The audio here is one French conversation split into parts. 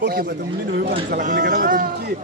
Ok, mas estamos indo para a sala, quando eu estava aqui.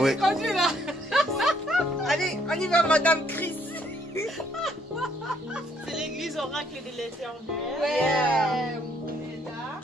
Oui. Conduis là. Allez, on y va, Madame Chris. C'est l'église oracle de l'Éternel. Ouais. On est là.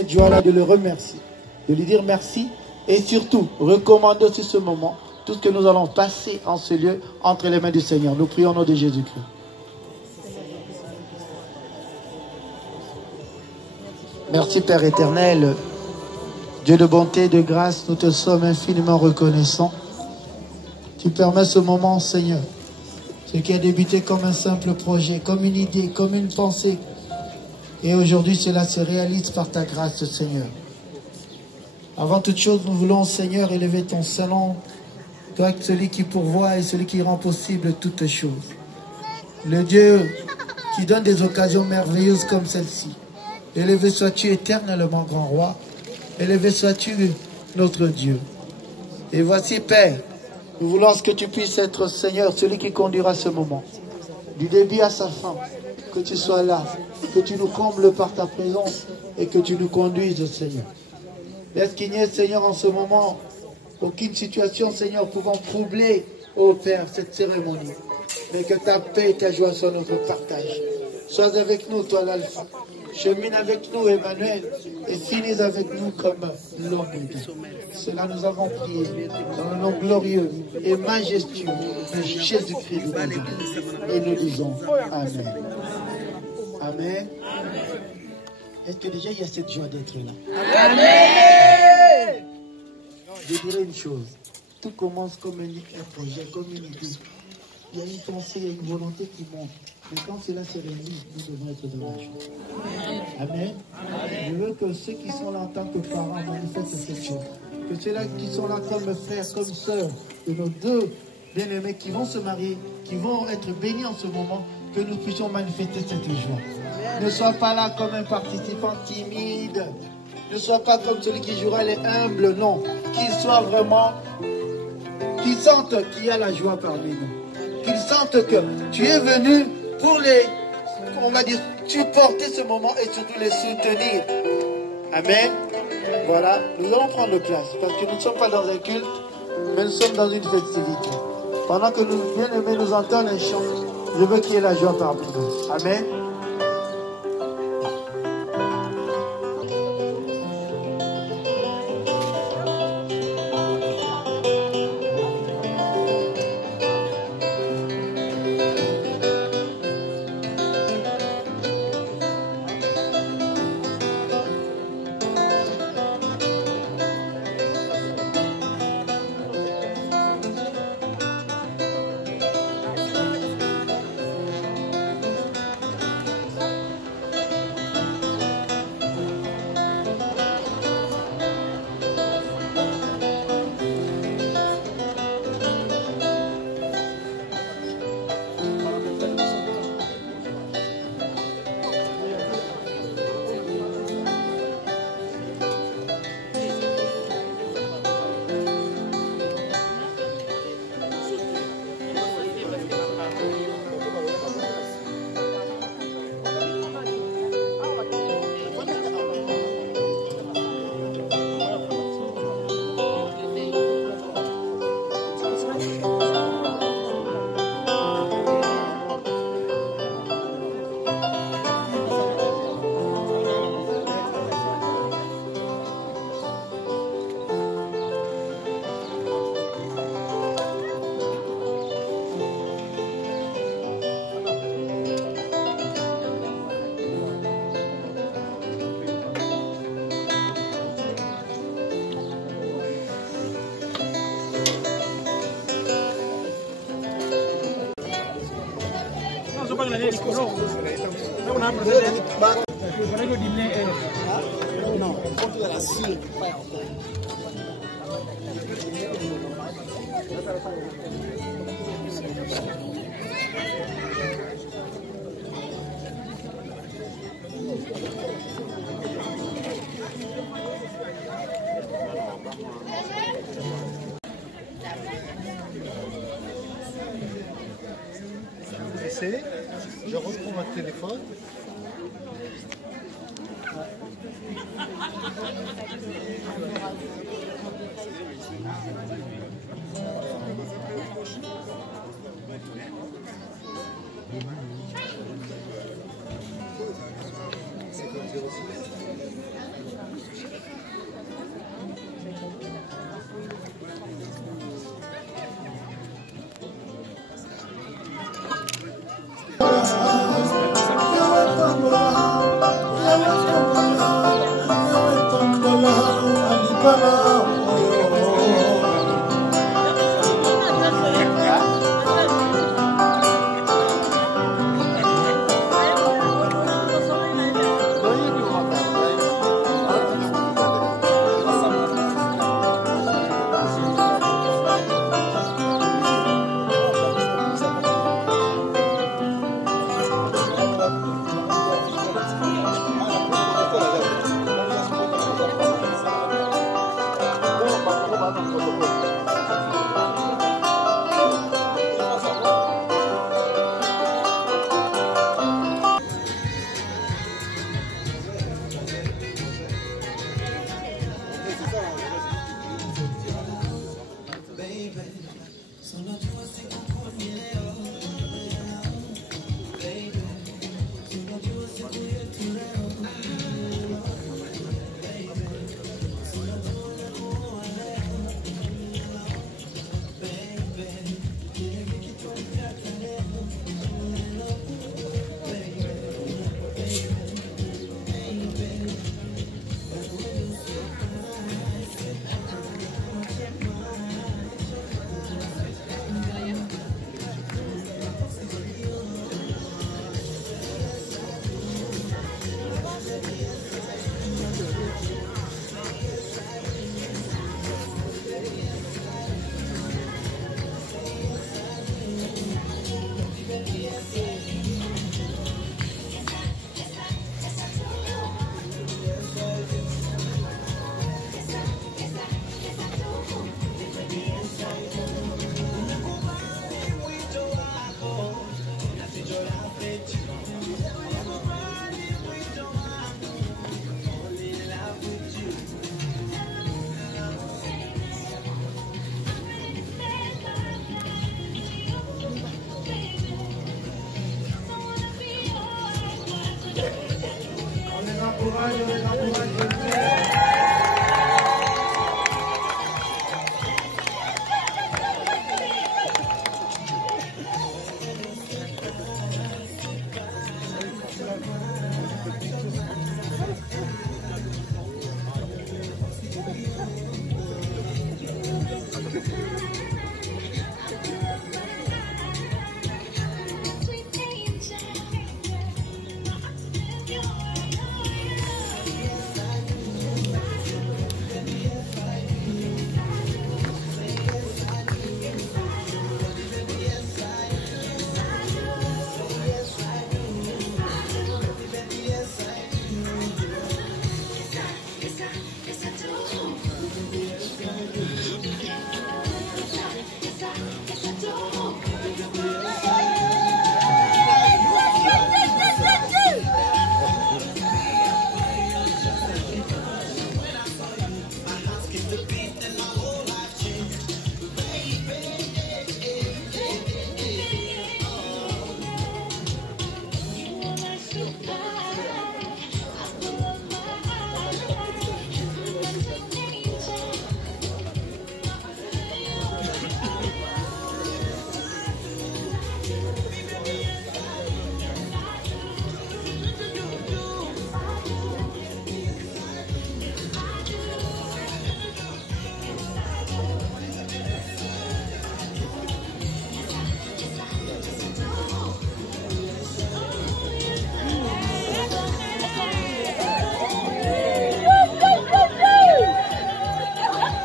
cette joie-là de le remercier, de lui dire merci et surtout recommander aussi ce moment, tout ce que nous allons passer en ce lieu entre les mains du Seigneur. Nous prions au nom de Jésus-Christ. Merci Père éternel, Dieu de bonté et de grâce, nous te sommes infiniment reconnaissants. Tu permets ce moment, Seigneur, ce qui a débuté comme un simple projet, comme une idée, comme une pensée. Et aujourd'hui, cela se réalise par ta grâce, Seigneur. Avant toute chose, nous voulons, Seigneur, élever ton salon. Toi, celui qui pourvoit et celui qui rend possible toutes choses. Le Dieu qui donne des occasions merveilleuses comme celle-ci. Élevé sois-tu éternellement, grand roi. Élevé sois-tu, notre Dieu. Et voici, Père, nous voulons que tu puisses être, Seigneur, celui qui conduira ce moment. Du début à sa fin, que tu sois là, que tu nous combles par ta présence et que tu nous conduises, Seigneur. Laisse qu'il n'y ait, Seigneur, en ce moment, aucune situation, Seigneur, pouvant troubler, ô Père, cette cérémonie. Mais que ta paix et ta joie soient notre partage. Sois avec nous, toi l'alpha. Chemine avec nous, Emmanuel, et finis avec nous comme l'ombre. Cela nous avons prié dans le nom glorieux et majestueux de Jésus-Christ de Nazareth. Et nous disons Amen. Amen. Est-ce que déjà il y a cette joie d'être là? Amen. Je dirais une chose. Tout commence comme un projet, comme une idée. Il y a une pensée, il y a une volonté qui monte. Mais quand cela se réalise, nous devons être dans la joie. Amen. Je veux que ceux qui sont là en tant que parents manifestent cette joie. Que ceux-là qui sont là comme frères, comme sœurs, de nos deux bien-aimés qui vont se marier, qui vont être bénis en ce moment, que nous puissions manifester cette joie. Ne sois pas là comme un participant timide. Ne sois pas comme celui qui jouera les humbles, non. Qu'il soit vraiment, qu'il sente qu'il y a la joie parmi nous. Qu'ils sentent que tu es venu pour les, on va dire, supporter ce moment et surtout les soutenir. Amen. Voilà, nous allons prendre place parce que nous ne sommes pas dans un culte, mais nous sommes dans une festivité. Pendant que nous bien-aimés nous entendent les chants, je veux qu'il y ait la joie parmi nous. Amen. Non, contre la cire. Je reprends votre téléphone.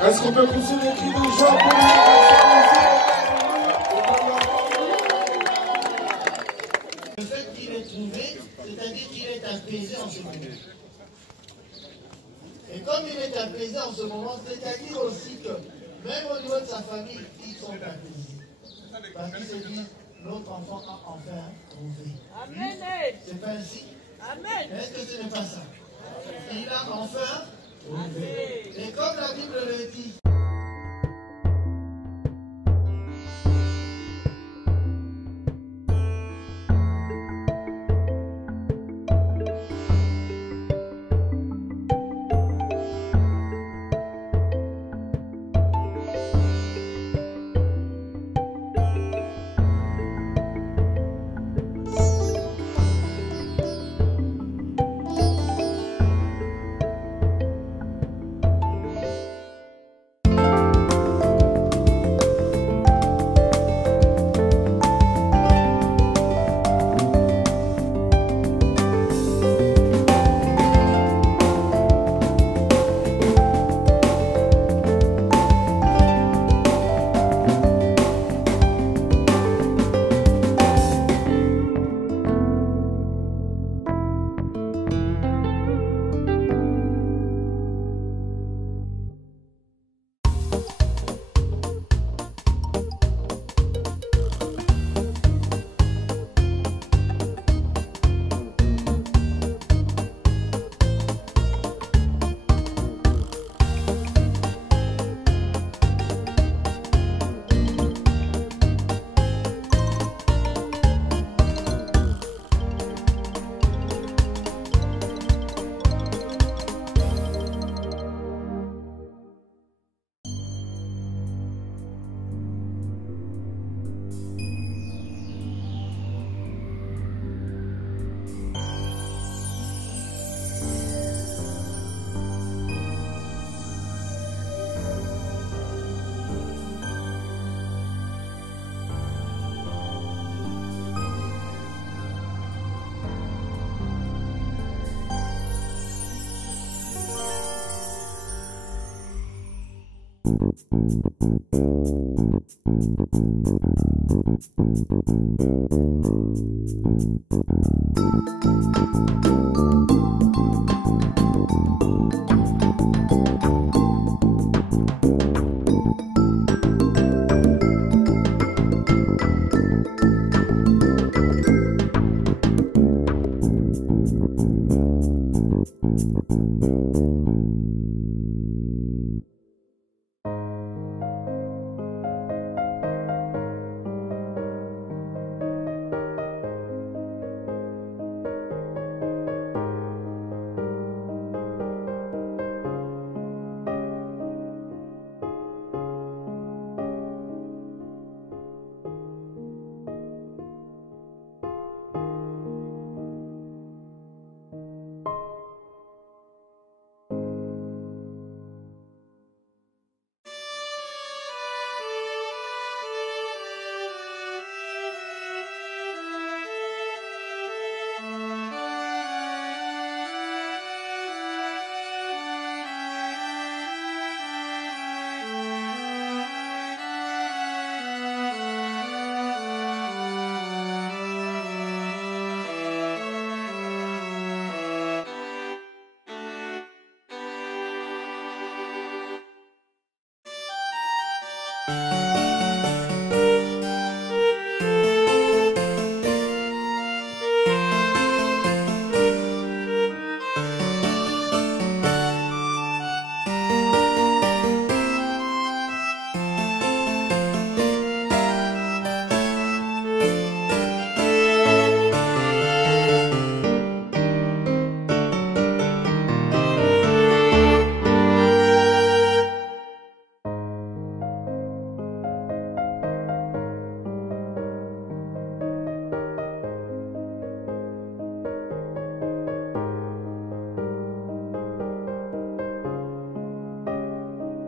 Est-ce qu'on peut pousser les cris de joie pour le fait qu'il est trouvé, c'est-à-dire qu'il est apaisé en ce moment. Et comme il est apaisé en ce moment, c'est-à-dire aussi que même au niveau de sa famille, ils sont apaisés. Parce qu'ils se disent, notre enfant a enfin trouvé. Amen. C'est pas ainsi? Amen. Est-ce que ce n'est pas ça? Il a enfin trouvé. Et comme la Bible le dit,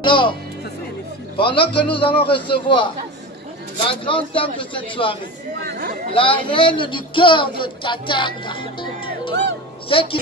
Alors, pendant que nous allons recevoir la grande dame de cette soirée, la reine du cœur de Tatanga, celle qui...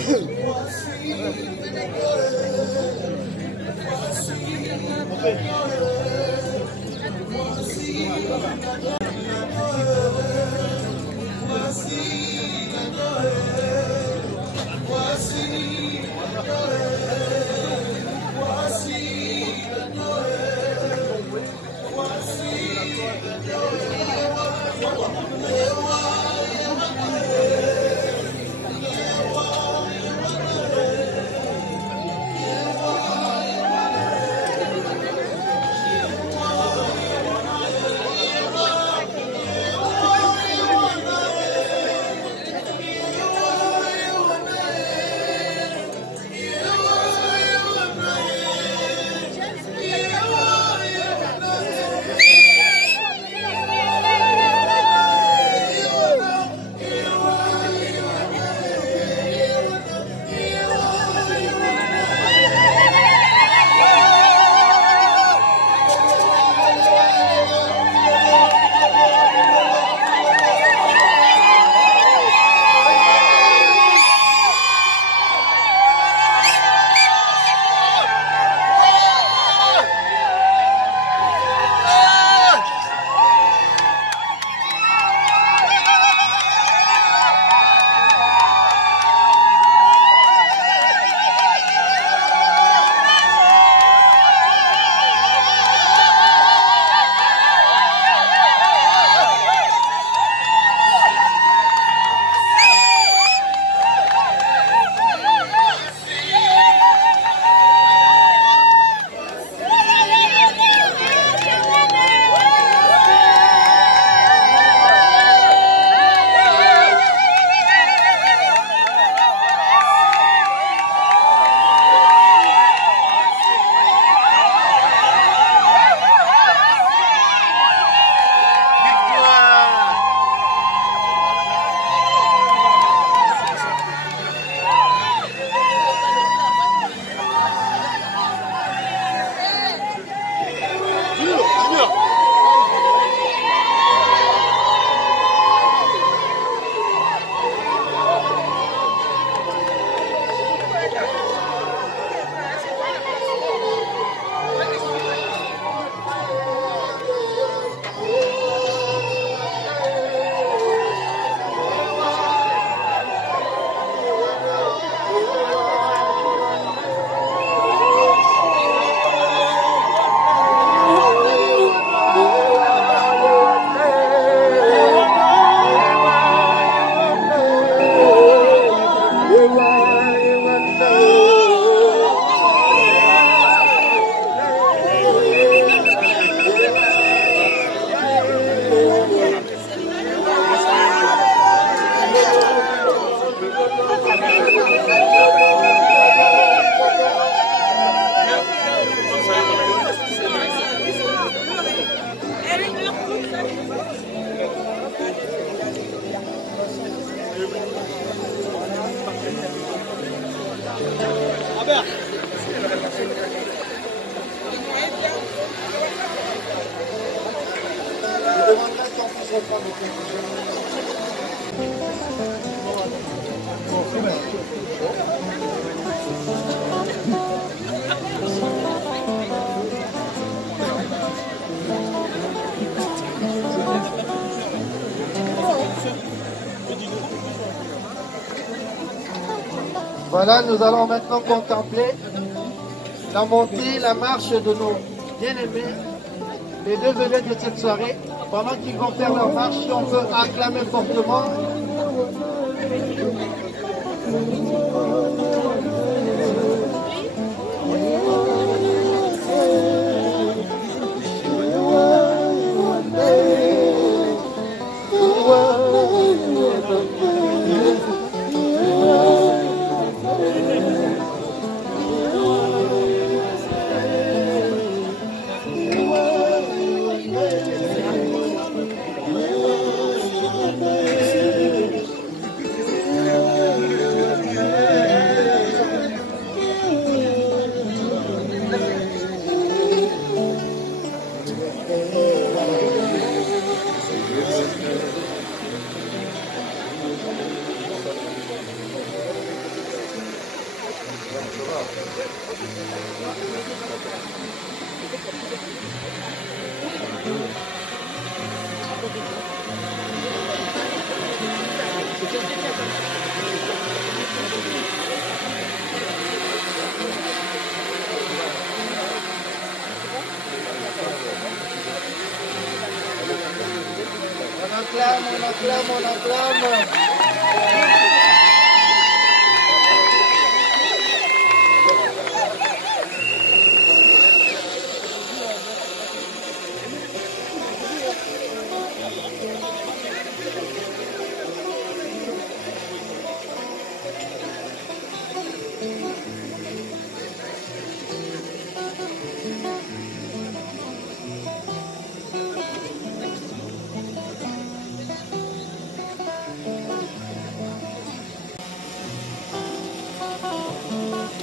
reprendre quelque chose. Voilà, nous allons maintenant contempler la montée, la marche de nos bien-aimés, les deux vedettes de cette soirée. Pendant qu'ils vont faire leur marche, si on peut acclamer fortement. On acclame.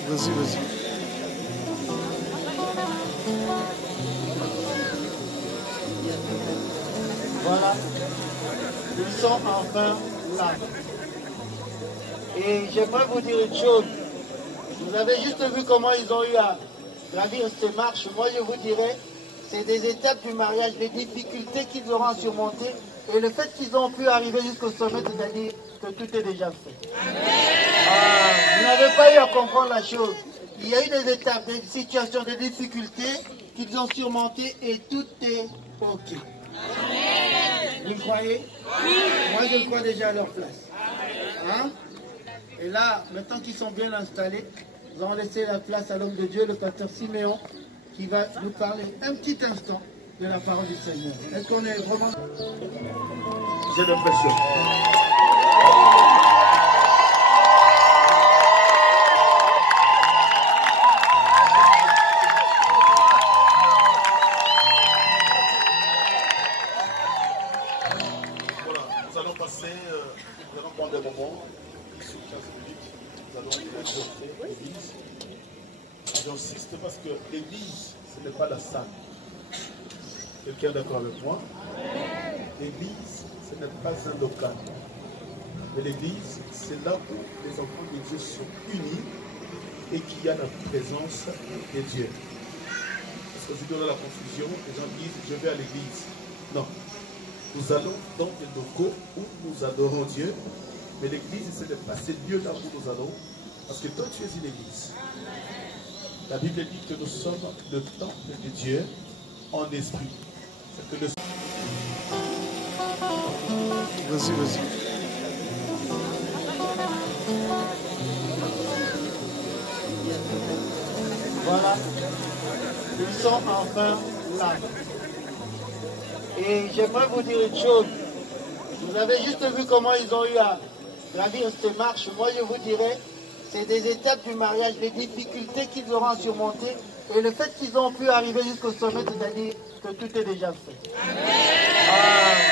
Vas-y, vas-y. Voilà, ils sont enfin là. Et j'aimerais vous dire une chose. Vous avez juste vu comment ils ont eu à gravir ces marches. Moi, je vous dirais, c'est des étapes du mariage, des difficultés qu'ils auront à surmonter. Et le fait qu'ils ont pu arriver jusqu'au sommet, c'est-à-dire que tout est déjà fait. Vous n'avez pas eu à comprendre la chose. Il y a eu des étapes, des situations, des difficultés qu'ils ont surmontées et tout est OK. Vous le croyez? Oui. Moi, je le crois déjà à leur place. Hein? Et là, maintenant qu'ils sont bien installés, nous allons laisser la place à l'homme de Dieu, le pasteur Siméon, qui va nous parler un petit instant de la parole du Seigneur. Est-ce qu'on est vraiment... J'ai l'impression. Voilà, nous allons passer, nous allons prendre des moments, sur 15 minutes, nous allons exhorter l'église. J'insiste parce que l'église, ce n'est pas la salle. Quelqu'un est d'accord avec moi? L'église, ce n'est pas un local. Mais l'église, c'est là où les enfants de Dieu sont unis et qu'il y a la présence de Dieu. Parce qu'aujourd'hui, on a la confusion, les gens disent, je vais à l'église. Non. Nous allons dans des locaux où nous adorons Dieu. Mais l'église, ce n'est pas ces lieux-là où nous allons. Parce que toi, tu es une église. La Bible dit que nous sommes le temple de Dieu en esprit. C'est que le... Vas-y, vas-y. Voilà, ils sont enfin là. Et j'aimerais vous dire une chose. Vous avez juste vu comment ils ont eu à gravir ces marches. Moi, je vous dirais, c'est des étapes du mariage, des difficultés qu'ils auront à surmonter. Et le fait qu'ils ont pu arriver jusqu'au sommet, c'est-à-dire que tout est déjà fait.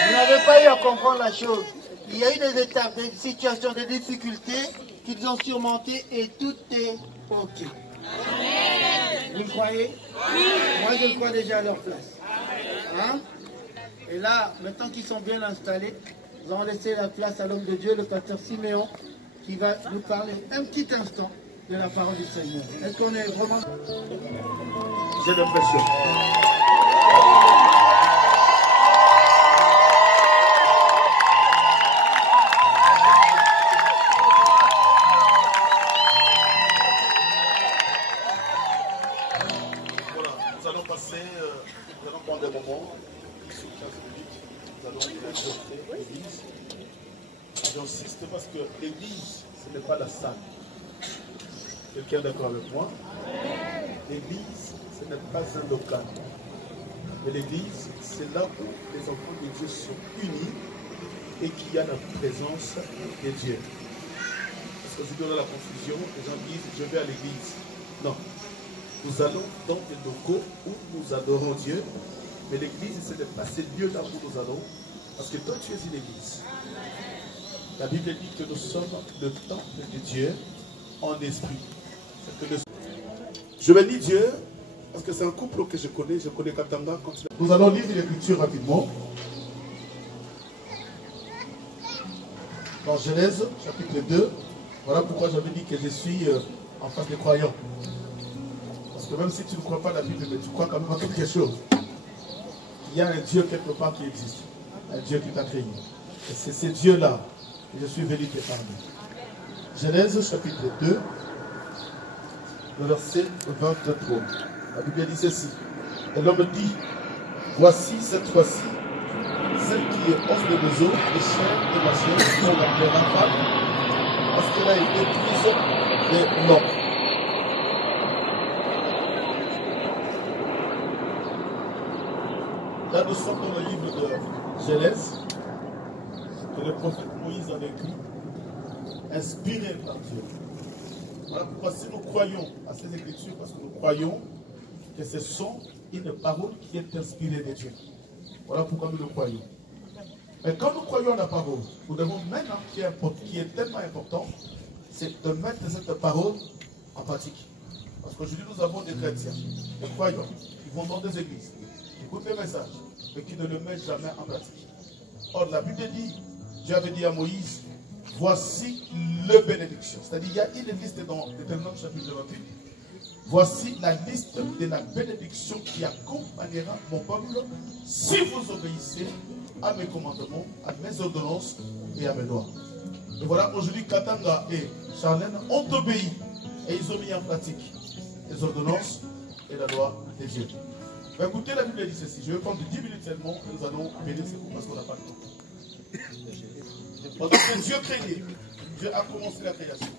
Vous n'avez pas eu à comprendre la chose. Il y a eu des étapes, des situations, des difficultés qu'ils ont surmontées et tout est OK. Vous le croyez? Oui. Moi, je le crois déjà à leur place. Hein? Et là, maintenant qu'ils sont bien installés, nous allons laisser la place à l'homme de Dieu, le pasteur Siméon, qui va nous parler un petit instant de la parole du Seigneur. Est-ce qu'on est vraiment... J'ai l'impression. Voilà, nous allons passer, nous allons prendre des moments, sous 15 minutes, nous allons exhorter l'église. J'insiste parce que l'église, ce n'est pas la salle. Quelqu'un est d'accord avec moi? L'église, ce n'est pas un local. Mais l'église, c'est là où les enfants de Dieu sont unis et qu'il y a la présence de Dieu. Parce qu'aujourd'hui, on a la confusion, les gens disent, je vais à l'église. Non. Nous allons dans des locaux où nous adorons Dieu. Mais l'église, ce n'est pas ces lieux-là où nous allons. Parce que toi, tu es une église. La Bible dit que nous sommes le temple de Dieu en esprit. Je bénis Dieu parce que c'est un couple que je connais Katanga. Nous allons lire l'écriture rapidement. Dans Genèse, chapitre 2. Voilà pourquoi j'avais dit que je suis en face des croyants. Parce que même si tu ne crois pas à la Bible, mais tu crois quand même à quelque chose. Il y a un Dieu quelque part qui existe. Un Dieu qui t'a créé. Et c'est ce Dieu-là que je suis venu te parler. Genèse, chapitre 2. Le verset 23. La Bible dit ceci. Et l'homme dit, voici cette fois-ci, celle qui est os de mes os, et chair de ma chair, qui sont la terre infâme, parce qu'elle a été prise de l'homme. Là, nous sommes dans le livre de Genèse, que le prophète Moïse avait écrit, inspiré par Dieu. Voilà pourquoi si nous croyons à ces écritures, parce que nous croyons que ce sont une parole qui est inspirée de Dieu. Voilà pourquoi nous le croyons. Mais quand nous croyons à la parole, nous devons maintenant, qui est tellement important, c'est de mettre cette parole en pratique. Parce qu'aujourd'hui nous avons des chrétiens, des croyants, qui vont dans des églises, qui écoutent les messages, mais qui ne le mettent jamais en pratique. Or la Bible dit, Dieu avait dit à Moïse, voici le bénédiction. C'est-à-dire, il y a une liste dans Deutéronome chapitre 28. Voici la liste de la bénédiction qui accompagnera mon peuple si vous obéissez à mes commandements, à mes ordonnances et à mes lois. Et voilà, aujourd'hui, Katanga et Charlène ont obéi et ils ont mis en pratique les ordonnances et la loi de Dieu. Mais écoutez, la Bible dit ceci. Je vais prendre 10 minutes seulement et nous allons bénir ce coup parce qu'on n'a pas le temps. Pendant que Dieu créait, Dieu a commencé la création.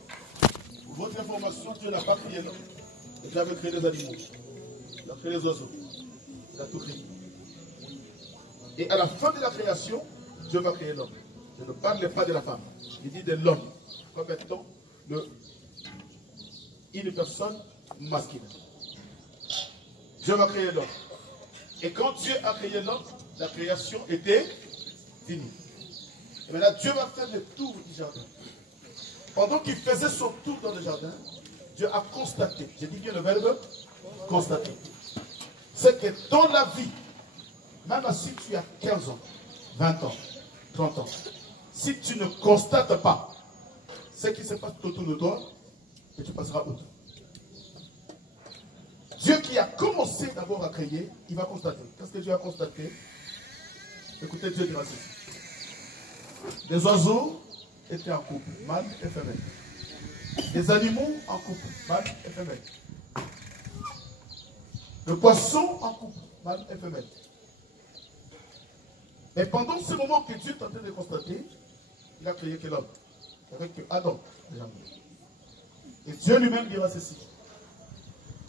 Pour votre information, Dieu n'a pas créé l'homme. Dieu avait créé les animaux. Il a créé les oiseaux. Il a tout créé. Et à la fin de la création, Dieu va créer l'homme. Je ne parle pas de la femme. Il dit de l'homme. Comme étant une personne masculine. Dieu va créer l'homme. Et quand Dieu a créé l'homme, la création était finie. Et maintenant, Dieu va faire le tour du jardin. Pendant qu'il faisait son tour dans le jardin, Dieu a constaté, j'ai dit bien le verbe, constater. C'est que dans la vie, même si tu as 15 ans, 20 ans, 30 ans, si tu ne constates pas ce qui se passe autour de toi, et tu passeras outre. Dieu qui a commencé d'abord à créer, il va constater. Qu'est-ce que Dieu a constaté? Écoutez, Dieu dira ceci. Les oiseaux étaient en couple, mâle et femelle. Les animaux en couple, mâle et femelle. Le poisson en couple, mâle et femelle. Et pendant ce moment que Dieu est en train de constater, il a créé que l'homme, avec Adam, déjà. Et Dieu lui-même dira ceci.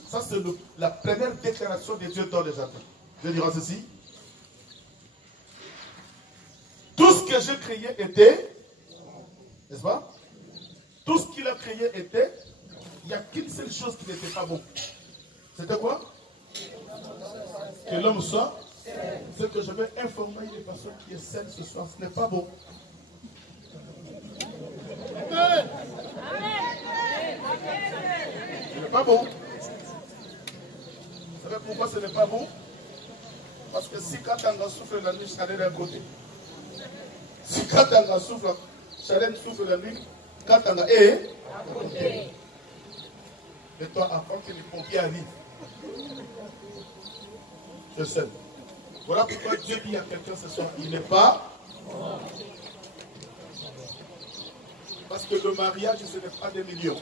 Ça, c'est la première déclaration de Dieu dans le jardin. Dieu dira ceci. Tout ce que j'ai créé était, n'est-ce pas? Tout ce qu'il a créé était, il n'y a qu'une seule chose qui n'était pas bon. C'était quoi? Que l'homme soit. Ce que je vais informer les personnes qui est saine ce soir, ce n'est pas bon. Ce n'est pas bon. Vous savez pourquoi ce n'est pas bon? Parce que si Katanga souffle la nuit, Chalet est d'un côté. Si Katanga souffle, Chalet souffle la nuit, Katanga est à côté. Et toi, avant que les pompiers arrivent, je sais. Voilà pourquoi Dieu dit à quelqu'un ce soir, il n'est pas. Parce que le mariage, ce n'est pas des millions.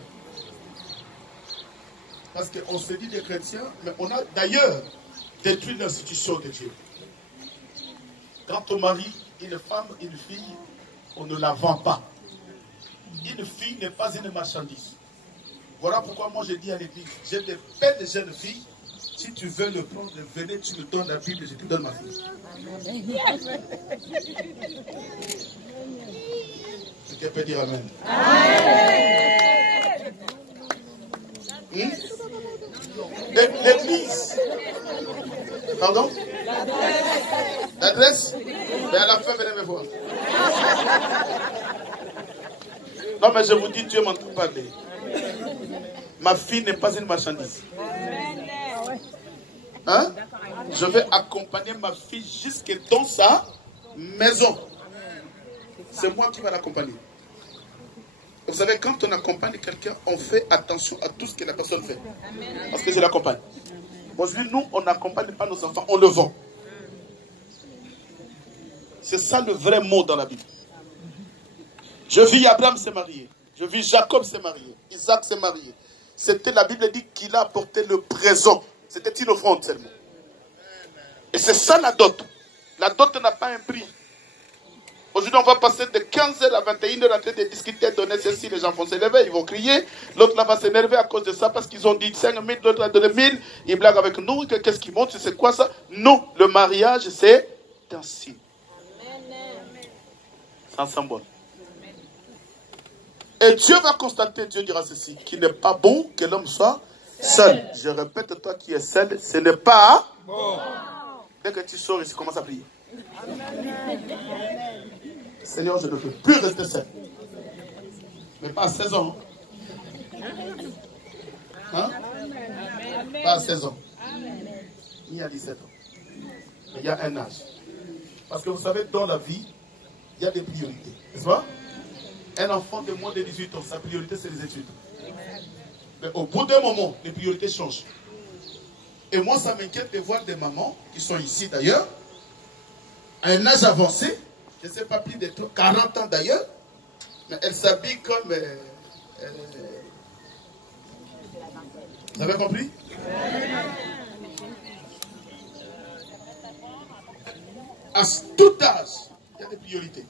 Parce qu'on se dit des chrétiens, mais on a d'ailleurs détruit l'institution de Dieu. Quand on marie une femme, une fille, on ne la vend pas. Une fille n'est pas une marchandise. Voilà pourquoi moi je dis à l'église, j'ai des belles jeunes filles. Si tu veux le prendre, venez, tu me donnes la Bible, je te donne ma fille. Tu peux dire amen. L'église. Pardon? L'adresse? Mais à la fin, venez me voir. Non, mais je vous dis, Dieu m'entend parler. Ma fille n'est pas une marchandise. Hein? Je vais accompagner ma fille jusque dans sa maison. C'est moi qui vais l'accompagner. Vous savez, quand on accompagne quelqu'un, on fait attention à tout ce que la personne fait. Parce que je l'accompagne. Aujourd'hui, nous, on n'accompagne pas nos enfants, on le vend. C'est ça le vrai mot dans la Bible. Je vis Abraham s'est marié. Je vis Jacob s'est marié. Isaac s'est marié. C'était, la Bible dit qu'il a apporté le présent. C'était une offrande seulement. Et c'est ça la dot. La dot n'a pas un prix. Aujourd'hui, on va passer de 15h à 21h en train de discuter, donner ceci, les gens vont s'élever, ils vont crier. L'autre là va s'énerver à cause de ça parce qu'ils ont dit 5 000, l'autre a donné 1000. Ils blaguent avec nous. Qu'est-ce qu'ils montrent? C'est quoi ça? Non, le mariage, c'est un signe. C'est un symbole. Et Dieu va constater, Dieu dira ceci, qu'il n'est pas bon que l'homme soit seul. Je répète, toi qui es seul, ce n'est pas bon. Dès que tu sors ici, commence à prier. Seigneur, je ne peux plus rester seul. Mais pas à 16 ans. Hein? Pas à 16 ans. Ni à 17 ans. Mais il y a un âge. Parce que vous savez, dans la vie, il y a des priorités. N'est-ce pas? Un enfant de moins de 18 ans, sa priorité, c'est les études. Mais au bout d'un moment, les priorités changent. Et moi, ça m'inquiète de voir des mamans, qui sont ici d'ailleurs, à un âge avancé, je ne sais pas, plus de 40 ans d'ailleurs, mais elles s'habillent comme... vous avez compris? À tout âge, il y a des priorités.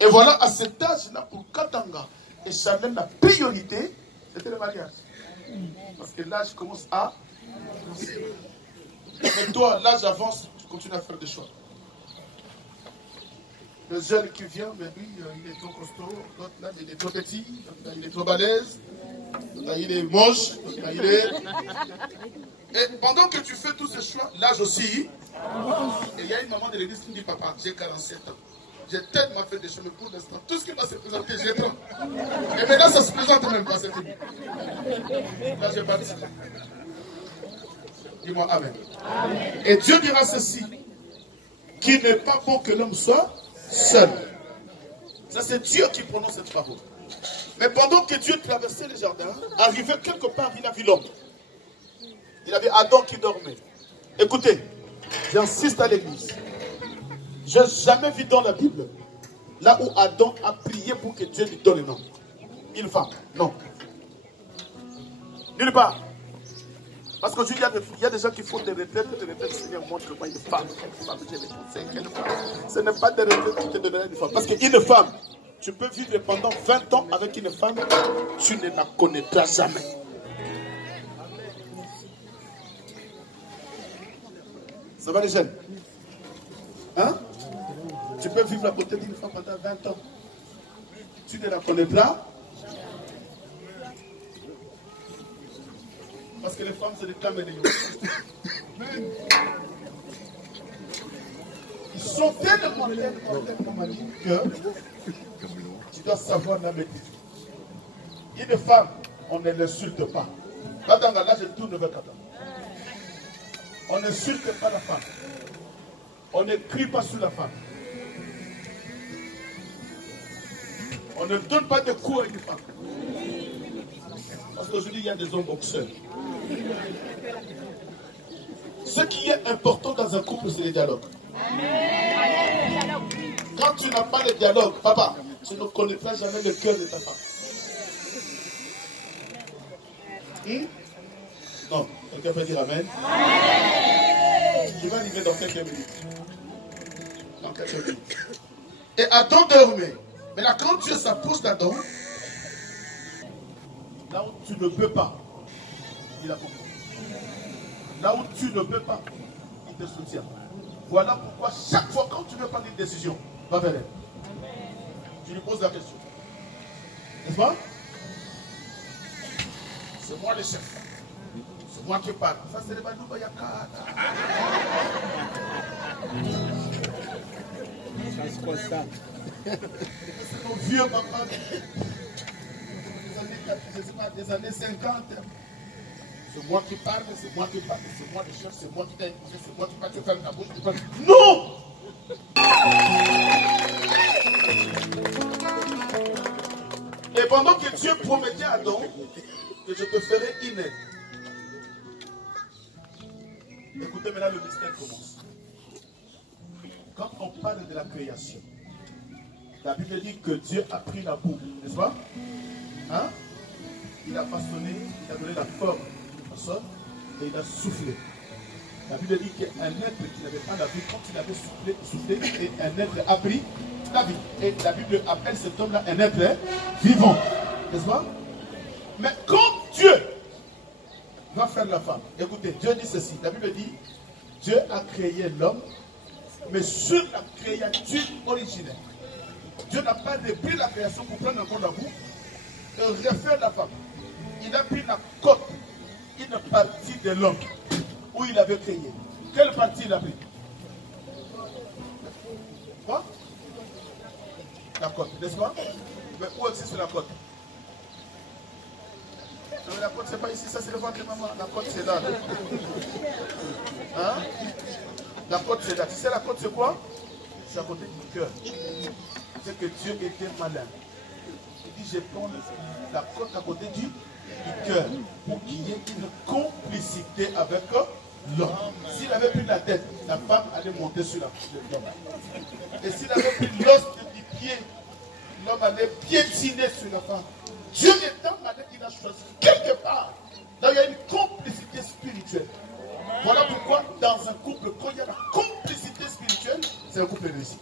Et voilà, à cet âge-là, pour Katanga et Chanel, la priorité, c'était le mariage. Parce que l'âge commence à... Mais toi, l'âge avance, tu continues à faire des choix. Le jeune qui vient, mais lui, il est trop costaud, l'autre là, il est trop petit, l'autre là, il est trop balèze, l'autre là, il est moche, l'autre là, il est... Et pendant que tu fais tous ces choix, l'âge aussi, et il y a une maman de l'église qui me dit, papa, j'ai 47 ans. J'ai tellement fait des choses, mais pour l'instant, tout ce qui va se présenter, j'ai trop. Et maintenant, ça se présente même pas, c'est fini. Là, j'ai pas dit ça. Dis-moi amen. Amen. Et Dieu dira ceci, qu'il n'est pas bon que l'homme soit seul. Ça, c'est Dieu qui prononce cette parole. Mais pendant que Dieu traversait le jardin, arrivé quelque part, il a vu l'homme. Il avait Adam qui dormait. Écoutez, j'insiste à l'église. Je n'ai jamais vu dans la Bible, là où Adam a prié pour que Dieu lui donne le nom. Une femme, non. Nulle part. Parce qu'aujourd'hui, il y a des gens qui font des retraites, Seigneur, montre-moi une femme, je vais penser, quelle femme. Ce n'est pas des retraites qui te donneront une femme. Parce qu'une femme, tu peux vivre pendant 20 ans avec une femme, tu ne la connaîtras jamais. Ça va les jeunes? Hein? Tu peux vivre la beauté d'une femme pendant 20 ans. Tu ne la connaîtras. Parce que les femmes, c'est des caméléons. Ils sont tellement magnifiques que tu dois savoir la maîtriser. Une femme, on ne l'insulte pas. Katanga, là je tourne vers Katanga. On n'insulte pas la femme. On ne crie pas sur la femme. On ne donne pas de coups à une femme. Parce qu'aujourd'hui, il y a des hommes boxeurs. Ce qui est important dans un couple, c'est le dialogue. Quand tu n'as pas de dialogue, papa, tu ne connaîtras jamais le cœur de ta femme. Non, quelqu'un peut dire amen. Je vais arriver dans quelques minutes. Dans quelques minutes. Et Adam dormait. Mais là, quand Dieu s'approche d'Adam, là où tu ne peux pas, il a compris. Là où tu ne peux pas, il te soutient. Voilà pourquoi chaque fois quand tu veux prendre une décision, va vers elle. Tu lui poses la question. N'est-ce pas? C'est moi le chef. C'est moi qui parle. Ça c'est le Badouba Yakada. Ça se constate. C'est nos vieux papas des années 50. C'est moi qui parle, c'est moi qui parle, c'est moi le chef, c'est moi qui t'ai écouté, c'est moi qui parle, tu fermes ta bouche, tu parles. Non! Et pendant que Dieu promettait à Adam que je te ferai inné. Écoutez, maintenant le mystère commence. Quand on parle de la création, la Bible dit que Dieu a pris la boue, n'est-ce pas? Hein? Il a façonné, il a donné la forme d'une personne et il a soufflé. La Bible dit qu'un être qui n'avait pas la vie, quand il avait soufflé, et un être a pris la vie. Et la Bible appelle cet homme-là un être vivant, n'est-ce pas? Mais quand Dieu va faire la femme, écoutez, Dieu dit ceci, la Bible dit, Dieu a créé l'homme, mais sur la créature originelle. Dieu n'a pas repris la création pour prendre encore la boue et refaire la femme. Il a pris la côte, une partie de l'homme où il avait créé. Quelle partie il a pris? Quoi? La côte, n'est-ce pas? Mais où existe la côte? La côte, c'est pas ici, ça c'est le ventre de maman. La côte, c'est là. Hein? La côte, c'est là. Tu sais, la côte, c'est quoi? C'est à côté du cœur. C'est que Dieu était malin. Il dit, je prends la côte à côté du cœur pour qu'il y ait une complicité avec l'homme. S'il avait pris la tête, la femme allait monter sur l'homme. Et s'il avait pris l'os du pied, l'homme allait piétiner sur la femme. Dieu étant malin, il a choisi quelque part. Là, il y a une complicité spirituelle. Voilà pourquoi dans un couple, quand il y a la complicité spirituelle, c'est un couple réussi.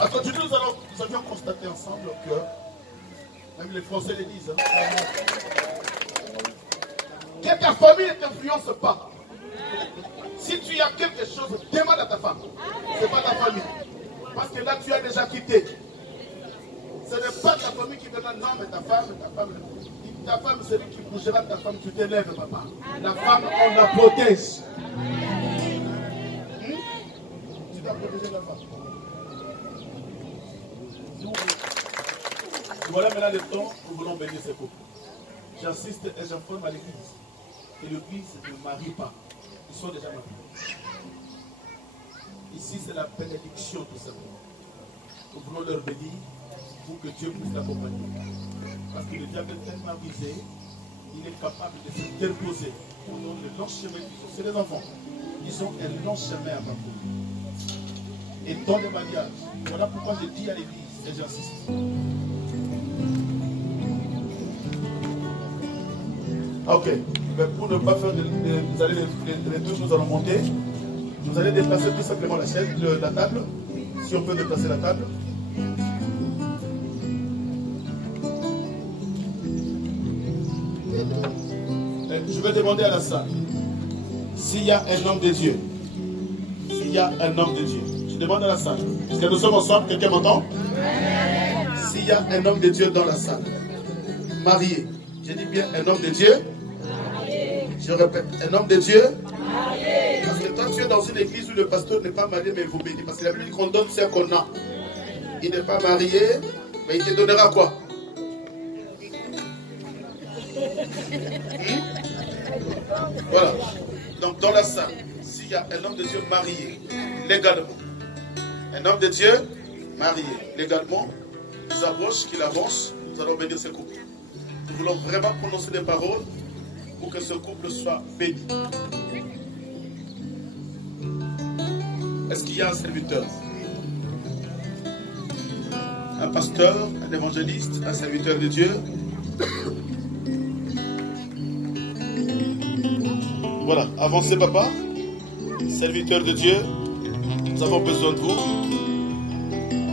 À continuer, nous avions constaté ensemble que, même les Français le disent, que ta famille ne t'influence pas. Si tu as quelque chose, demande à ta femme. Ce n'est pas ta famille. Parce que là, tu as déjà quitté. Ce n'est pas ta famille qui te donne non, mais ta femme, c'est lui qui bougera ta femme, tu t'élèves, papa. La femme, on la protège. Tu dois protéger la femme. Voilà maintenant le temps où nous voulons bénir ces couples. J'insiste et j'informe à l'église que l'église ne marie pas. Ils sont déjà mariés. Ici, c'est la bénédiction tout simplement. Nous voulons leur bénir pour que Dieu puisse l'accompagner. Parce que le diable est tellement visé, il est capable de se déposer pendant le long chemin qu'ils ont. C'est les enfants. Ils ont un long chemin à parcourir. Et dans le mariage, voilà pourquoi je dis à l'église, et j'insiste. Ok, mais pour ne pas faire vous allez les touches, nous allons monter. Vous allez déplacer tout simplement la chaise, la table. Si on peut déplacer la table. Je vais demander à la salle s'il y a un homme de Dieu. S'il y a un homme de Dieu. Je demande à la salle. Est-ce que nous sommes ensemble? Quelqu'un m'entend? S'il y a un homme de Dieu dans la salle, marié. Je dis bien un homme de Dieu. Je répète, un homme de Dieu. Parce que quand tu es dans une église où le pasteur n'est pas marié, mais il vous bénit. Parce que la Bible dit qu'on donne ce qu'on a. Il n'est pas marié, mais il te donnera quoi? Voilà. Donc dans la salle, s'il y a un homme de Dieu marié, légalement, un homme de Dieu marié, légalement, nous approche, qu'il avance, nous allons bénir ce couple. Nous voulons vraiment prononcer des paroles pour que ce couple soit béni. Est-ce qu'il y a un serviteur? Un pasteur, un évangéliste, un serviteur de Dieu? Voilà, avancez papa, serviteur de Dieu, nous avons besoin de vous.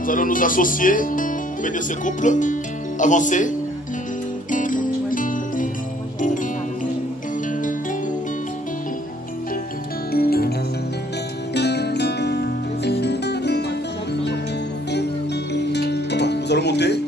Nous allons nous associer, bénir ce couple, avancez. Nous allons monter.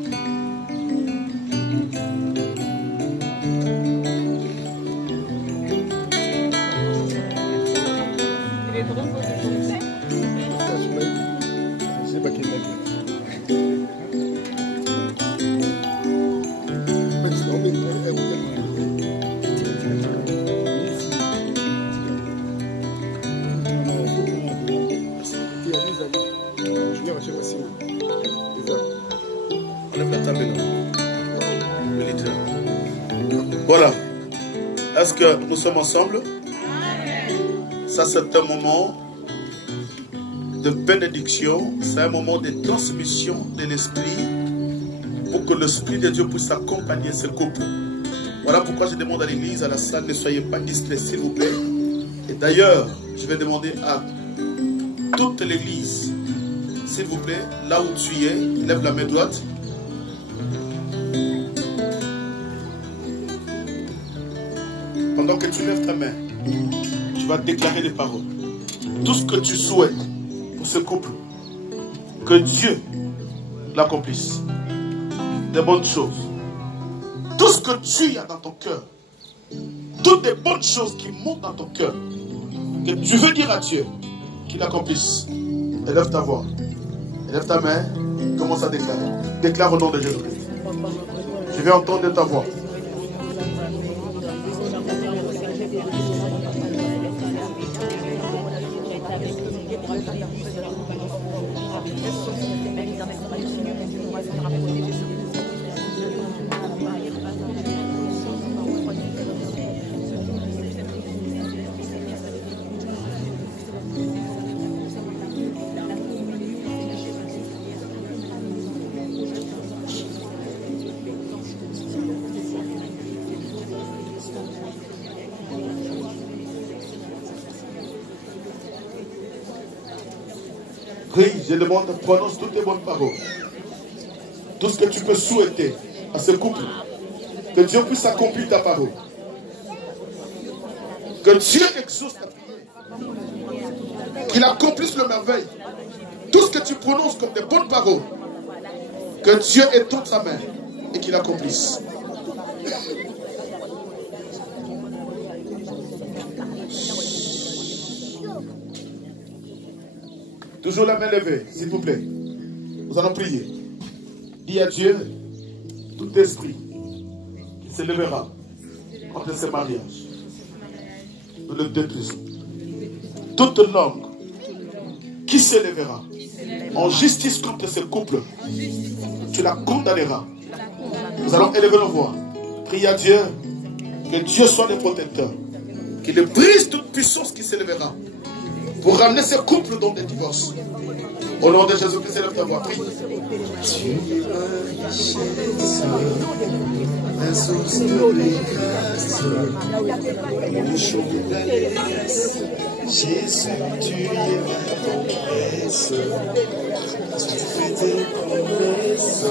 Voilà. Est-ce que nous sommes ensemble? Ça, c'est un moment de bénédiction. C'est un moment de transmission de l'Esprit pour que l'Esprit de Dieu puisse accompagner ce couple. Voilà pourquoi je demande à l'église, à la salle, ne soyez pas distraits, s'il vous plaît. Et d'ailleurs, je vais demander à toute l'église, s'il vous plaît, là où tu es, lève la main droite. Pendant que tu lèves ta main, tu vas déclarer des paroles. Tout ce que tu souhaites pour ce couple, que Dieu l'accomplisse. Des bonnes choses. Tout ce que tu as dans ton cœur, toutes les bonnes choses qui montent dans ton cœur, que tu veux dire à Dieu qu'il accomplisse. Élève ta voix, élève ta main, commence à déclarer. Déclare au nom de Jésus-Christ. Je vais entendre ta voix. Prie, je demande, prononce toutes les bonnes paroles. Tout ce que tu peux souhaiter à ce couple. Que Dieu puisse accomplir ta parole. Que Dieu exauce ta prière. Qu'il accomplisse le merveille. Tout ce que tu prononces comme des bonnes paroles. Que Dieu étende sa main et qu'il accomplisse. Toujours la main levée, s'il vous plaît. Nous allons prier. Dis à Dieu, tout esprit qui s'élèvera contre ce mariage, nous le détruisons. Toute langue qui s'élèvera en justice contre ce couple, tu la condamneras. Nous allons élever nos voix. Prier à Dieu, que Dieu soit le protecteur, qu'il brise toute puissance qui s'élèvera pour ramener ce couple dans des divorces. Au nom de Jésus-Christ, élève ta voix, prie. Tu es ma richesse, la source de mes grâces, mon champ d'alliance. Jésus, tu es ma tendresse, tu fais tes promesses,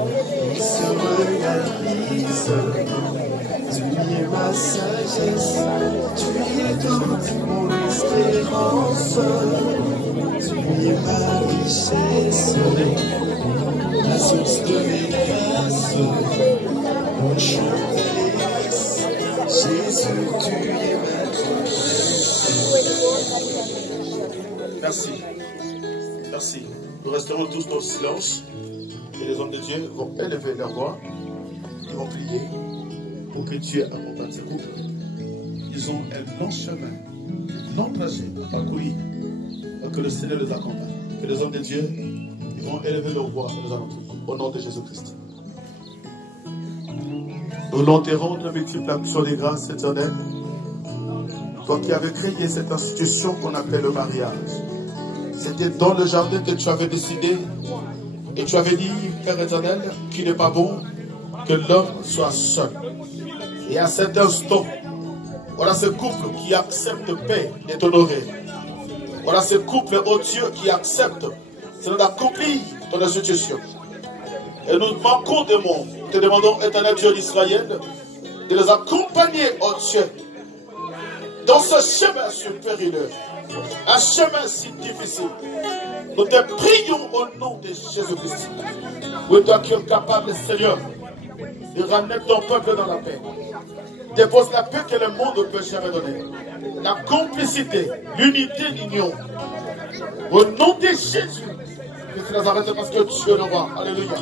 oui, c'est moi la bise. Tu es ma sagesse, tu es toute mon espérance. Tu es ma richesse, la source de mes grâces, mon champ d'alliance. Jésus, tu es ma grâce. Merci. Merci. Nous resterons tous dans le silence. Et les hommes de Dieu vont élever leur voix. Ils vont prier. pour que Dieu accompagne ce couple. Ils ont un long chemin, un long trajet à parcourir pour que le Seigneur les accompagne. Que les hommes de Dieu, ils vont élever leur voix et nous allons prier au nom de Jésus-Christ. Nous l'enterrons de la multiple action des grâces éternelles. Toi qui avais créé cette institution qu'on appelle le mariage. C'était dans le jardin que tu avais décidé. Et tu avais dit, Père éternel, qu'il n'est pas bon que l'homme soit seul. Et à cet instant, voilà ce couple qui accepte paix d'être honoré. Voilà ce couple, oh Dieu, qui accepte d'accomplir ton institution. Et nous manquons de mots. Nous te demandons, éternel Dieu d'Israël, de les accompagner, oh Dieu, dans ce chemin si périlleux, un chemin si difficile. Nous te prions au nom de Jésus-Christ. Oui, toi qui es capable, Seigneur, de ramener ton peuple dans la paix. Dépose la paix que le monde ne peut jamais donner. La complicité, l'unité, l'union. Au nom de Jésus, que tu les arrêtes parce que tu es le roi. Alléluia.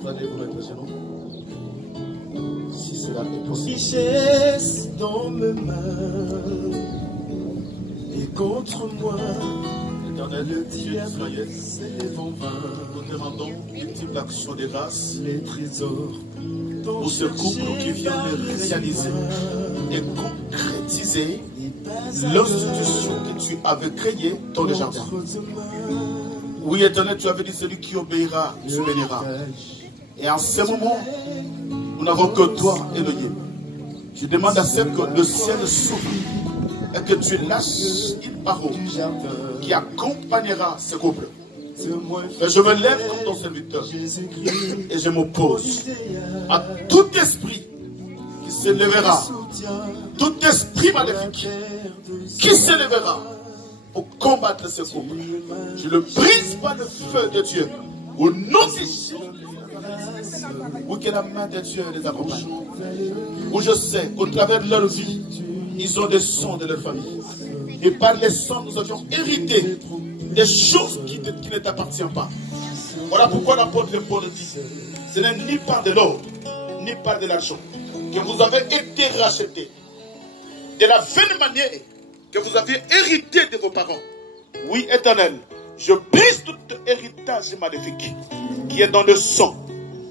Vous allez vous mettre chez nous. Si cela est possible. Richesse dans mes mains et contre moi. Le diable s'élève en vain. Nous demandons multiple action de grâce. Les trésors pour ce couple qui vient de réaliser et concrétiser l'institution que tu avais créée dans le jardin. Oui, éternel, tu avais dit celui qui obéira, tu bénira. Et en ce moment, nous n'avons que toi, Elohim. Je demande à ce que le ciel s'ouvre et que tu lâches une parole qui accompagnera ce couple. Et je me lève comme ton serviteur et je m'oppose à tout esprit qui se lèvera, tout esprit maléfique qui se lèvera pour combattre ce couple. Je le brise par le feu de Dieu au nom de Jésus. Où que la main de Dieu les accompagne. Où je sais qu'au travers de leur vie, ils ont des sons de leur famille. Et par les sons, nous avions hérité des choses qui ne t'appartiennent pas. Voilà pourquoi l'apôtre Paul dit, ce n'est ni par de l'or, ni par de l'argent, que vous avez été rachetés. De la même manière que vous avez hérité de vos parents. Oui, éternel, je brise tout héritage maléfique qui est dans le sang.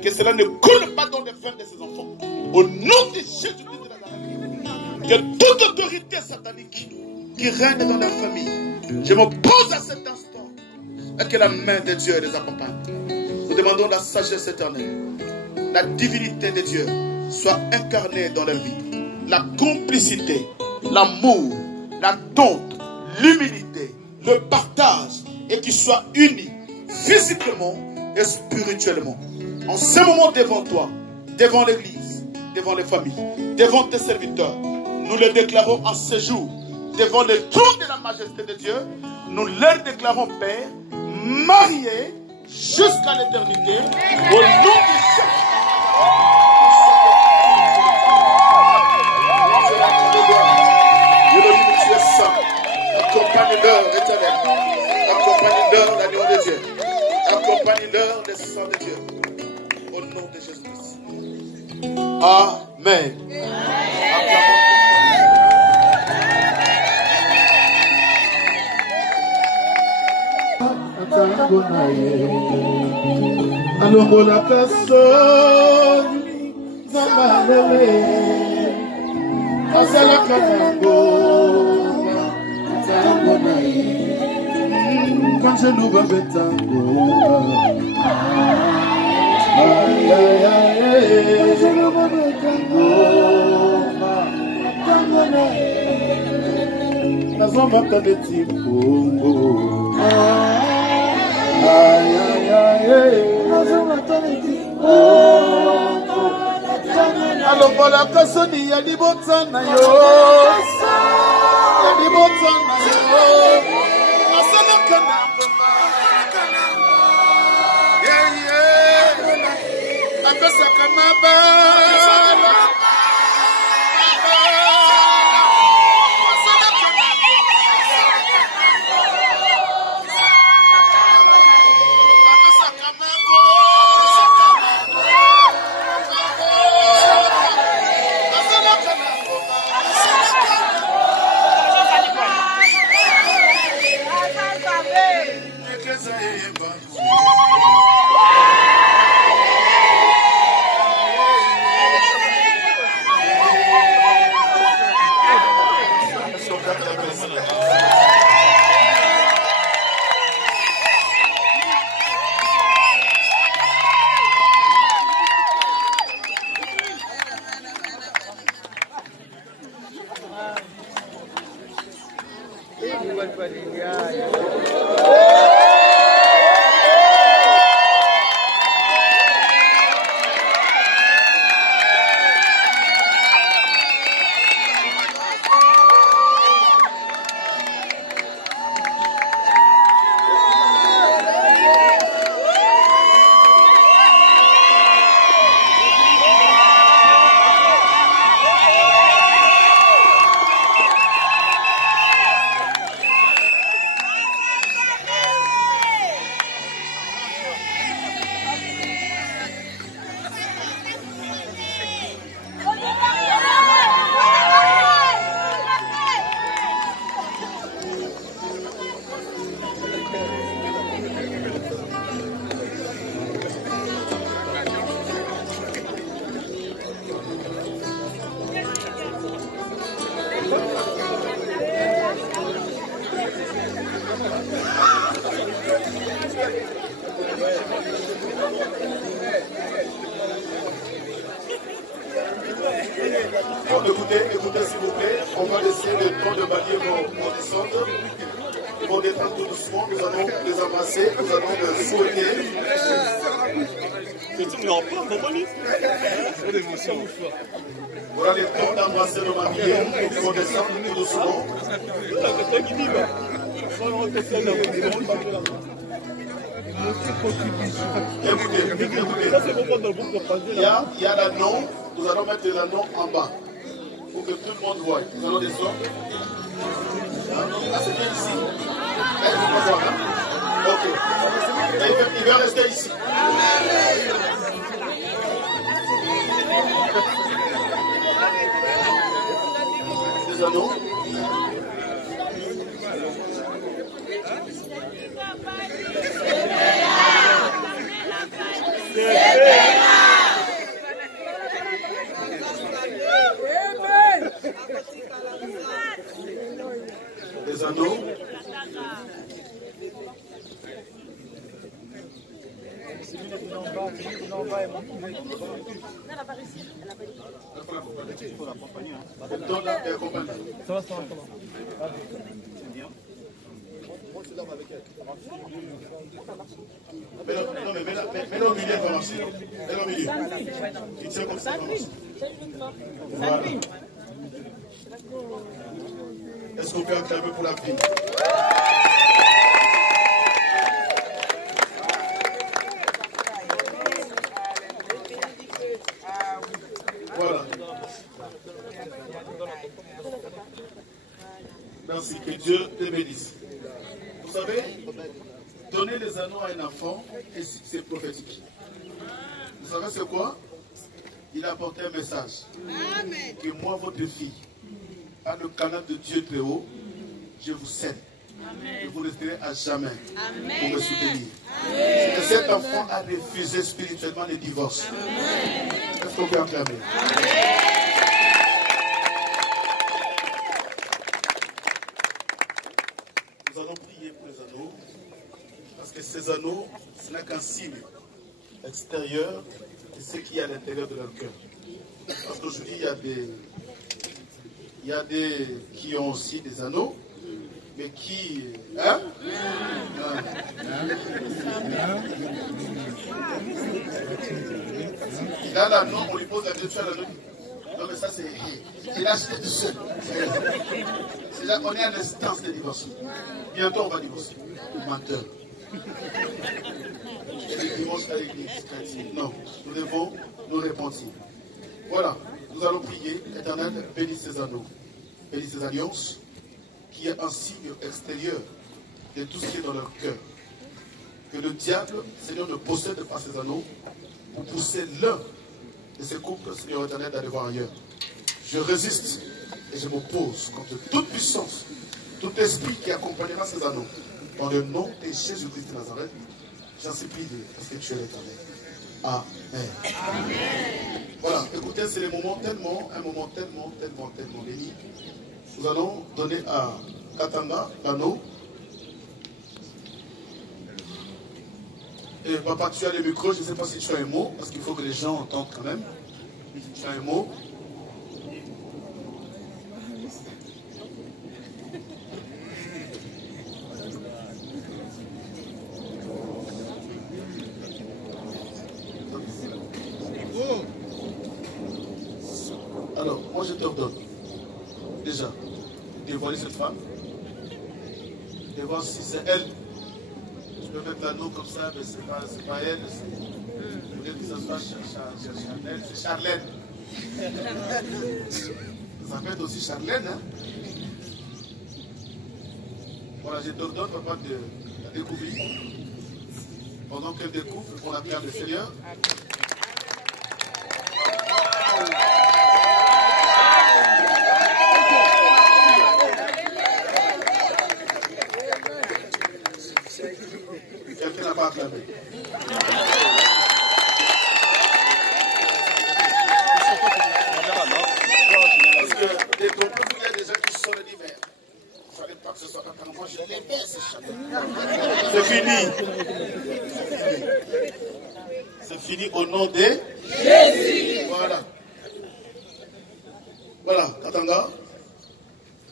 Que cela ne coule pas dans les veines de ses enfants. Au nom de Jésus-Christ de Nazareth, que toute autorité satanique qui règne dans la famille, je m'oppose à cet instant et que la main de Dieu les accompagne. Nous demandons la sagesse éternelle, la divinité de Dieu soit incarnée dans leur vie. La complicité, l'amour, la tente, l'humilité, le partage et qu'ils soient unis physiquement et spirituellement. En ce moment devant toi, devant l'église, devant les familles, devant tes serviteurs, nous les déclarons en ce jour, devant le trône de la majesté de Dieu, nous leur déclarons Père, mariés jusqu'à l'éternité, au nom de Jésus. Tu es saint. Accompagne-leur, éternel. Accompagne-leur l'agneau de Dieu. Accompagne-leur le sang de Dieu. Au nom de Jésus-Christ. Amen. Alongolaka soni Zambalele Asalaka Nangoma Tango na ye Kanjeluga Betangoma Ay ay ay Kanjeluga Betangoma Tango na ye Nazoma Kaneti Kongo Ay ay ay alongola kasoni ya libota na yo ya libota na yo asalaka na ngoma apesaka mabala Écoutez s'il vous plaît, on va essayer de prendre le balier vos descentes. Pour détendre tout doucement, nous allons les embrasser, nous allons les souhaiter. Voilà les temps d'embrasser le marié, ils vont descendre tout doucement. Écoutez, il y a l'anneau, nous allons mettre l'anneau en bas pour que tout le monde voie. Nous allons descendre. Ah, c'est bien ici. Ok. Il va rester ici. Des anneaux. Des anneaux. Mets-le au milieu, mets-le au milieu. Tu tiens comme ça. Voilà. Est-ce qu'on peut acclamer pour la fille? Voilà. Merci, que Dieu te bénisse. Vous savez, donner les anneaux à un enfant, c'est prophétique. Vous savez c'est quoi? Il a apporté un message. Amen. Que moi, votre fille, à le canal de Dieu très haut, je vous cède. Et vous resterez à jamais. Amen. Pour me soutenir. C'est que cet enfant a refusé spirituellement le divorce. Est-ce qu'on peut acclamer? Nous allons prier pour les anneaux. Parce que ces anneaux, ce n'est qu'un signe extérieur de ce qu'il y a à l'intérieur de leur cœur. Parce qu'aujourd'hui, il y a des qui ont aussi des anneaux, mais qui... Hein? Il a l'anneau, on lui pose la question à l'anneau. Non mais ça c'est... Il a acheté tout seul. C'est là qu'on est à l'instance de divorce. Bientôt on va divorcer. Menteur. Et le divorce à l'église chrétienne. Non, nous devons nous repentir. Voilà, nous allons prier. Éternel, bénis ces anneaux. Bénis ces alliances, qui est un signe extérieur de tout ce qui est dans leur cœur. Que le diable, Seigneur, ne possède pas ces anneaux pour pousser l'un de ces couples, Seigneur éternel, d'aller voir ailleurs. Je résiste et je m'oppose contre toute puissance, tout esprit qui accompagnera ces anneaux. Dans le nom de Jésus-Christ de Nazareth, j'en supplie parce que tu es l'éternel. Amen. Amen. Voilà, écoutez, c'est un moment tellement béni. Nous allons donner à Katanga l'anneau. Et papa, tu as le micro, je ne sais pas si tu as un mot, parce qu'il faut que les gens entendent quand même. Tu as un mot. cette femme et voir si c'est elle. Je peux mettre l'anneau comme ça, mais c'est pas elle. Je voulais que ça soit Charlène, c'est Charlène. Ça peut être aussi Charlène, hein? Voilà, je te donne papa de la découvrir. Pendant qu'elle découvre, on acclame le Seigneur. Quelqu'un n'a pas acclamé. Parce que des tombes, il y a des gens qui sont l'hiver. Il ne fallait pas que ce soit comme moi, je l'aimais ce chapeau. C'est fini. C'est fini au nom de Jésus. Voilà. Voilà, Katanga,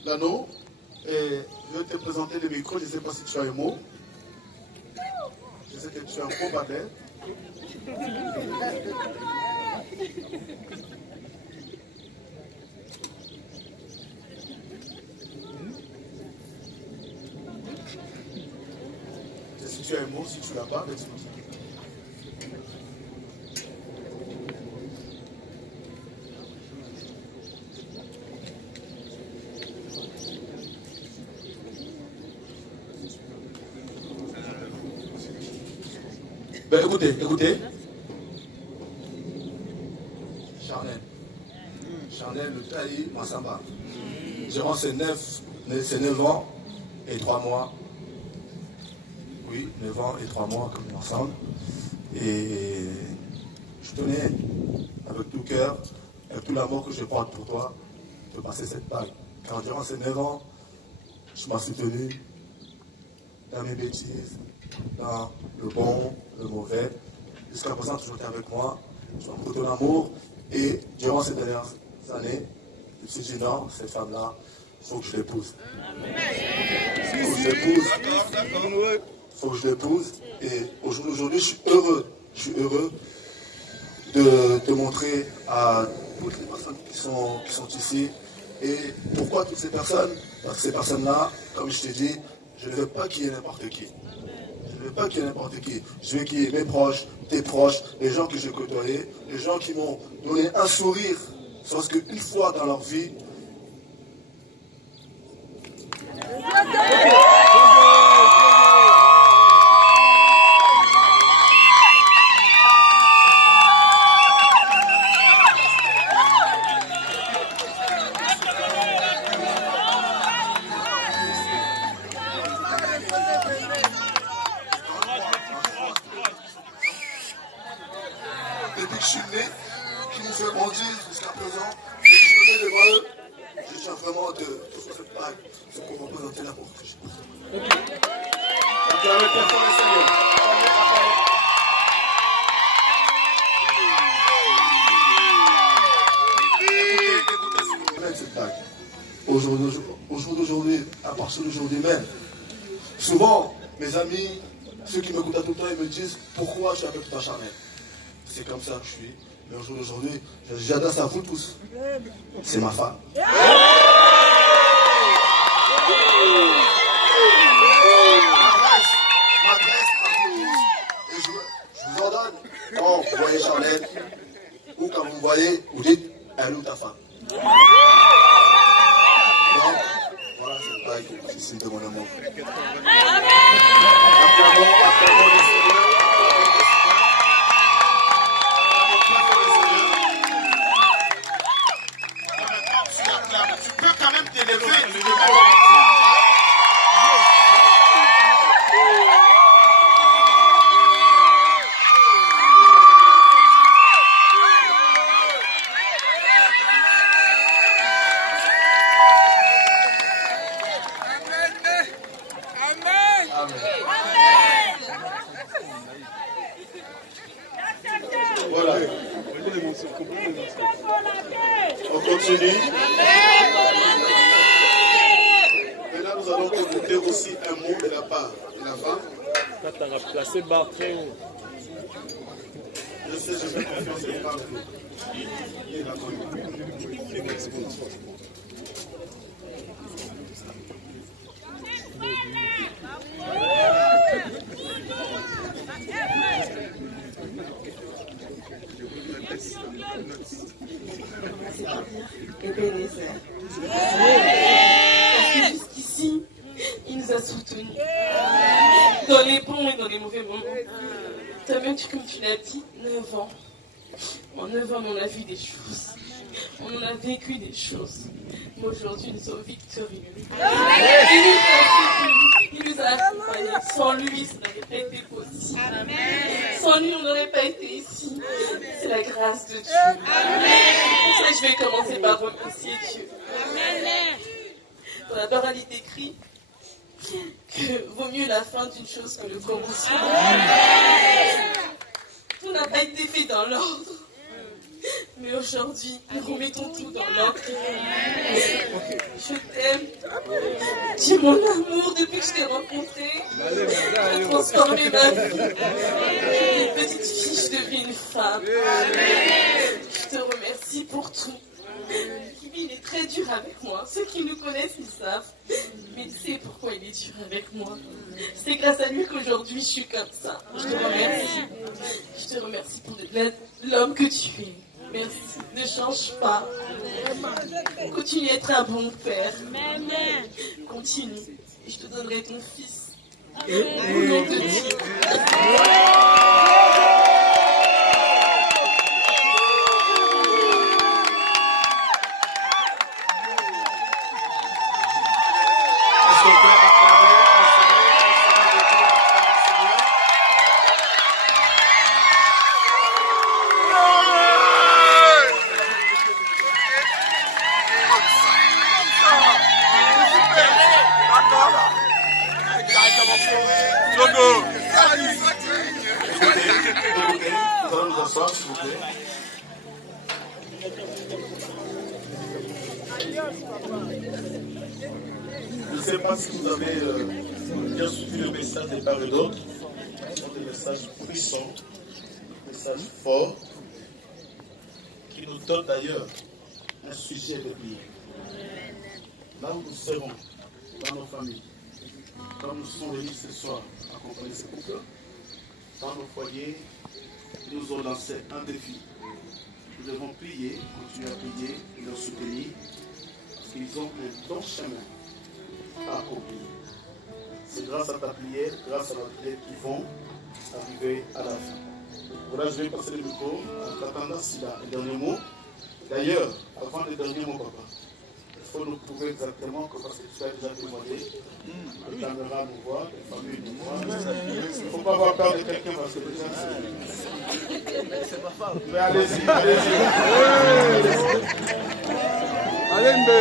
l'anneau. Et je vais te présenter le micro. Je ne sais pas si tu as un mot. Je sais que tu es un beau badin. Si tu as un mot, si tu ne l'as pas, laisse-moi ça. Ben, écoutez. Charlène le Taï Massamba. Durant ces 9 ans et 3 mois. Oui, 9 ans et 3 mois comme ensemble. Et je tenais, avec tout cœur, avec tout l'amour que je porte pour toi, de passer cette bague. Car durant ces 9 ans, je m'en suis tenu dans mes bêtises, dans le bon, le mauvais. Jusqu'à présent, tu es avec moi, tu m'as pris ton amour. Et durant ces dernières années, je me suis dit non, cette femme-là, il faut que je l'épouse. Il faut que je l'épouse. Il faut que je l'épouse. Et aujourd'hui, je suis heureux de te montrer à toutes les personnes qui sont ici. Et pourquoi toutes ces personnes? Parce que ces personnes-là, comme je t'ai dit, je ne veux pas qu'il y ait n'importe qui. Je ne veux pas qu'il y ait n'importe qui. Je veux qu'il y ait mes proches, tes proches, les gens que j'ai côtoyés, les gens qui m'ont donné un sourire, parce qu'une fois dans leur vie, depuis que je suis né, qui nous fait grandir jusqu'à présent, et que je me mets devant eux, je tiens vraiment de faire cette bague, c'est pour représenter l'amour que j'ai pour eux. Acclamez très fort le Seigneur. Écoutez ce que vous faites, cette bague. Au jour d'aujourd'hui, à partir d'aujourd'hui même, souvent, mes amis, ceux qui m'écoutent à tout le temps, ils me disent pourquoi je suis avec toi, Charlène. C'est comme ça que je suis. Mais aujourd'hui, j'adresse à vous tous. C'est ma femme. M'adresse à vous tous. Et je vous ordonne, quand vous voyez Charlène, ou quand vous voyez, vous dites, elle est où ta femme? Donc, voilà cette bague, c'est signe de mon amour. Acclamons le Seigneur. Tu peux quand même t'élever. Voilà. On continue. Maintenant, nous allons écouter aussi un mot de la part de la femme. Quand tu as placé barre très haut. Je sais, je fais confiance à la femme. Il est là. nous as soutenus. Dans les bons et dans les mauvais moments. Toi-même, comme tu l'as dit, 9 ans. En 9 ans, on a vu des choses. On en a vécu des choses. Mais aujourd'hui, nous sommes victorieux. Il nous a accompagnés. Sans lui, ça n'aurait pas été possible. Sans lui, on n'aurait pas été ici. C'est la grâce de Dieu. Pour ça, je vais commencer par remercier Dieu. Dans la parole, il écrit que vaut mieux la fin d'une chose que le commencement. Tout n'a pas été fait dans l'ordre. Mais aujourd'hui, nous remettons tout dans l'ordre. Je t'aime. Tu es mon amour depuis que je t'ai rencontré. Tu as transformé ma vie. Une petite fille, je deviens une femme. Je te remercie pour tout. Il est très dur avec moi. Ceux qui nous connaissent, ils savent. Mais il sait pourquoi il est dur avec moi. C'est grâce à lui qu'aujourd'hui, je suis comme ça. Je te remercie. Je te remercie pour l'homme que tu es. Merci. Ne change pas. Continue à être un bon père. Continue. Et je te donnerai ton fils. Au nom de Dieu. Je ne sais pas si vous avez bien suivi le message des part et d'autres. Ce sont des messages puissants, des messages forts, qui nous donnent d'ailleurs un sujet de prière. Là où nous serons, dans nos familles, comme nous sommes réunis ce soir, accompagnés de ce couple, dans nos foyers, nous ont lancé un défi. Nous devons prier, continuer à prier, et leur soutenir, parce qu'ils ont un long chemin à accomplir. C'est grâce à ta prière, grâce à la prière qu'ils vont arriver à la fin. Voilà, je vais passer le micro à Katanda Sida. Le dernier mot. D'ailleurs, avant le dernier mot, papa, il faut nous prouver exactement que parce que tu as déjà témoigné, les caméras nous voient, les familles nous voient. Il ne faut pas avoir peur de quelqu'un parce que déjà c'est pas fort. Mais allez-y, allez-y. Allez, Amen.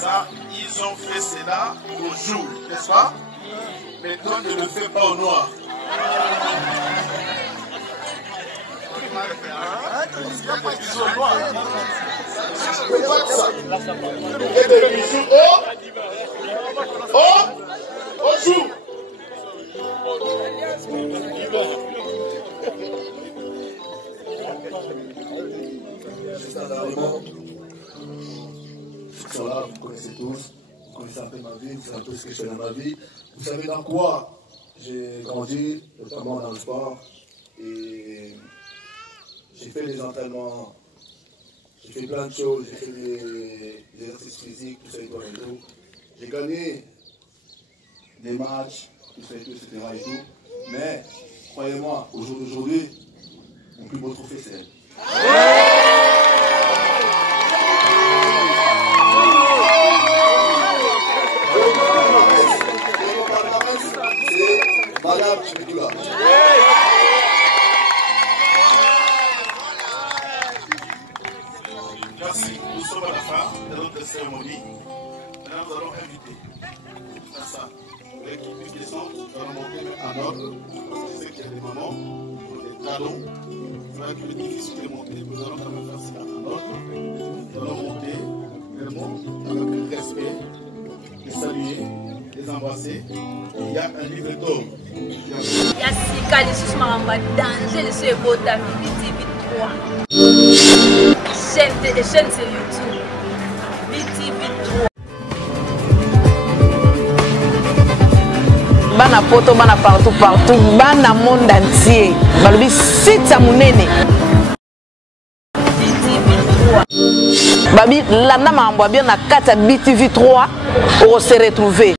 Ça, ils ont fait cela au jour, n'est-ce pas? Mais toi, ne le fais pas au noir. Et des bisous au jour. Ils sont là, vous connaissez tous, vous connaissez un peu ma vie, vous savez un peu ce que je fais dans ma vie, vous savez dans quoi j'ai grandi, notamment dans le sport, et j'ai fait des entraînements, j'ai fait plein de choses, j'ai fait des exercices physiques, tout ça et tout, j'ai gagné des matchs, tout ça et tout, etc. et tout, mais croyez-moi, au jour d'aujourd'hui, mon plus beau trophée c'est elle. Madame Chibidula. Merci. Nous sommes à la fin de notre cérémonie. Maintenant, nous allons inviter l'équipe qui descend. Nous allons monter en ordre. Parce que je sais qu'il y a des mamans, des talons. Il faudra que le difficile de monter. Nous allons quand même faire cela en ordre. Nous allons monter vraiment avec respect, les saluer, les embrasser. Il y a un livre d'or. Yassika, les sous-marins, danger, les sous-ébotas, vite, 3. Chaîne de chaîne sur YouTube. BTV3. Bana poto, bana partout, bana monde entier. Balobi site sa munene. BTV3. Babi, landa mambo bien na kata BTV3, on se retrouver.